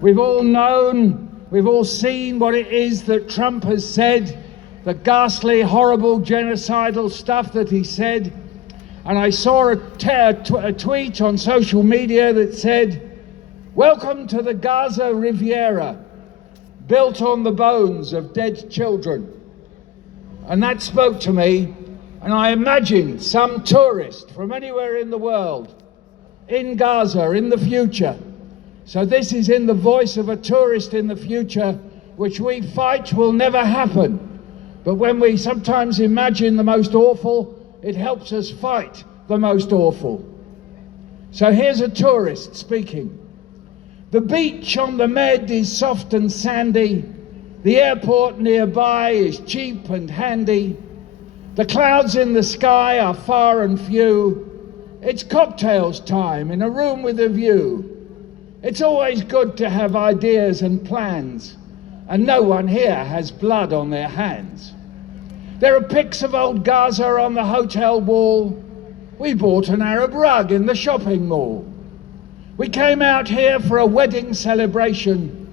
We've all known, we've all seen what it is that Trump has said, the ghastly, horrible, genocidal stuff that he said. And I saw a tweet on social media that said, "Welcome to the Gaza Riviera, built on the bones of dead children." And that spoke to me, and I imagined some tourist from anywhere in the world in Gaza in the future. So this is in the voice of a tourist in the future, which we fight will never happen. But when we sometimes imagine the most awful, it helps us fight the most awful. So here's a tourist speaking. "The beach on the Med is soft and sandy. The airport nearby is cheap and handy. The clouds in the sky are far and few. It's cocktails time in a room with a view. It's always good to have ideas and plans, and no one here has blood on their hands. There are pics of old Gaza on the hotel wall. We bought an Arab rug in the shopping mall. We came out here for a wedding celebration.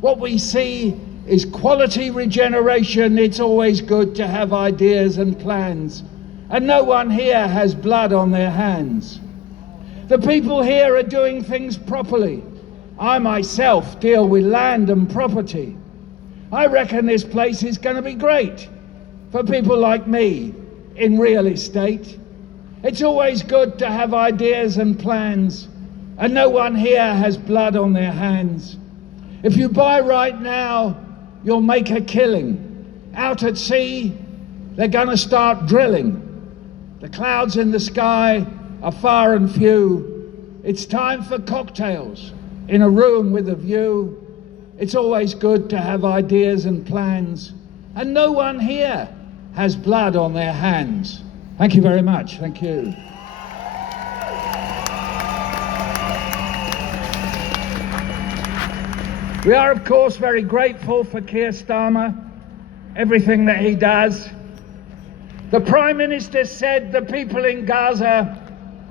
What we see is quality regeneration. It's always good to have ideas and plans, and no one here has blood on their hands. The people here are doing things properly. I myself deal with land and property. I reckon this place is going to be great for people like me in real estate. It's always good to have ideas and plans, and no one here has blood on their hands. If you buy right now, you'll make a killing. Out at sea, they're going to start drilling. The clouds in the sky are far and few. It's time for cocktails in a room with a view. It's always good to have ideas and plans, and no one here has blood on their hands." Thank you very much. Thank you. We are, of course, very grateful for Keir Starmer, everything that he does. The Prime Minister said the people in Gaza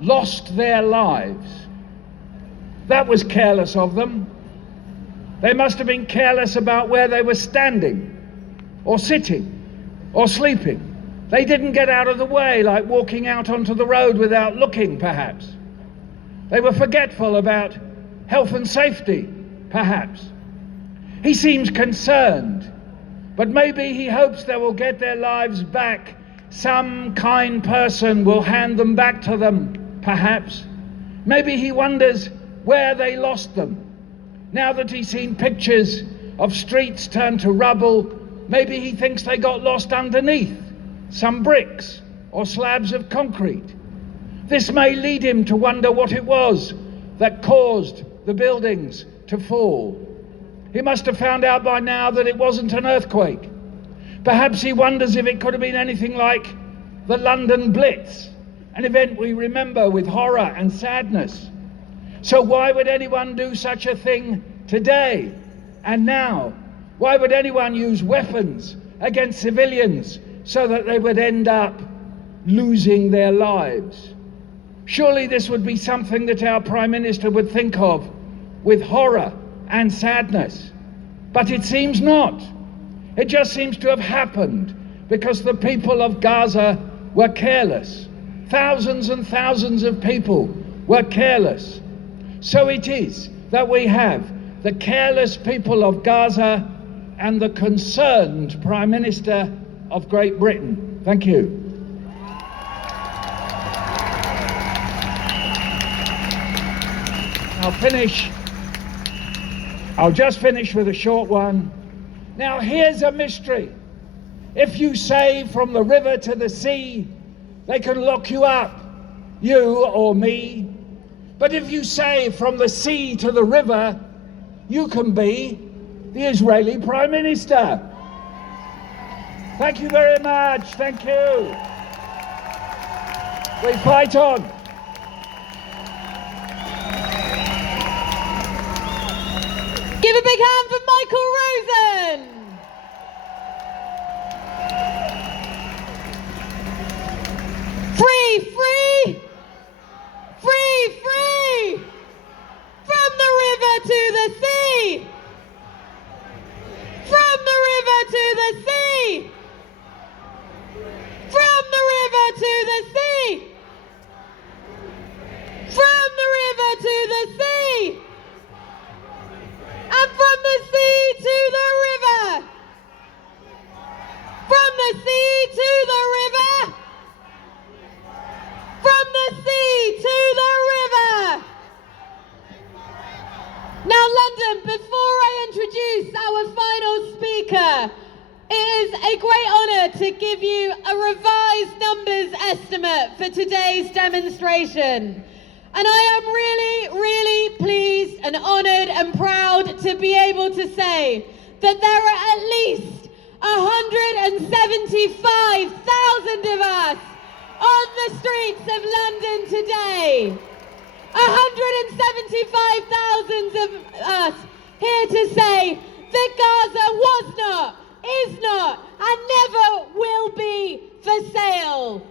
lost their lives. That was careless of them. They must have been careless about where they were standing, or sitting, or sleeping. They didn't get out of the way, like walking out onto the road without looking, perhaps. They were forgetful about health and safety, perhaps. He seems concerned, but maybe he hopes they will get their lives back. Some kind person will hand them back to them, perhaps. Maybe he wonders where they lost them. Now that he's seen pictures of streets turned to rubble, maybe he thinks they got lost underneath some bricks or slabs of concrete. This may lead him to wonder what it was that caused the buildings to fall. He must have found out by now that it wasn't an earthquake. Perhaps he wonders if it could have been anything like the London Blitz, an event we remember with horror and sadness. So why would anyone do such a thing today and now? Why would anyone use weapons against civilians so that they would end up losing their lives? Surely this would be something that our Prime Minister would think of with horror and sadness. But it seems not. It just seems to have happened because the people of Gaza were careless. Thousands and thousands of people were careless. So it is that we have the careless people of Gaza and the concerned Prime Minister of Great Britain. Thank you. I'll just finish with a short one. Now here's a mystery. If you say from the river to the sea, they can lock you up, you or me. But if you say from the sea to the river, you can be the Israeli Prime Minister. Thank you very much. Thank you. We fight on. Give a big hand for Michael Rosen. Free, free, free, free, from the river to the sea. London, before I introduce our final speaker, it is a great honour to give you a revised numbers estimate for today's demonstration. And I am really, really pleased and honoured and proud to be able to say that there are at least 175,000 of us on the streets of London today. 175,000 of us here to say that Gaza was not, is not, and never will be for sale.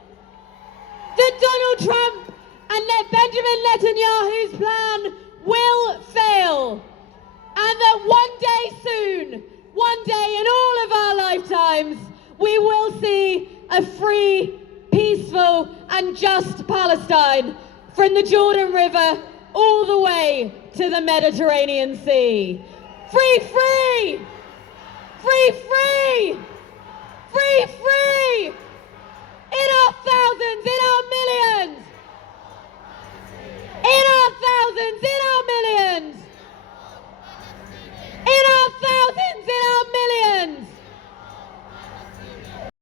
That Donald Trump and Benjamin Netanyahu's plan will fail. And that one day soon, one day in all of our lifetimes, we will see a free, peaceful and just Palestine from the Jordan River all the way to the Mediterranean Sea. Free, free! Free, free! Free, free! Enough!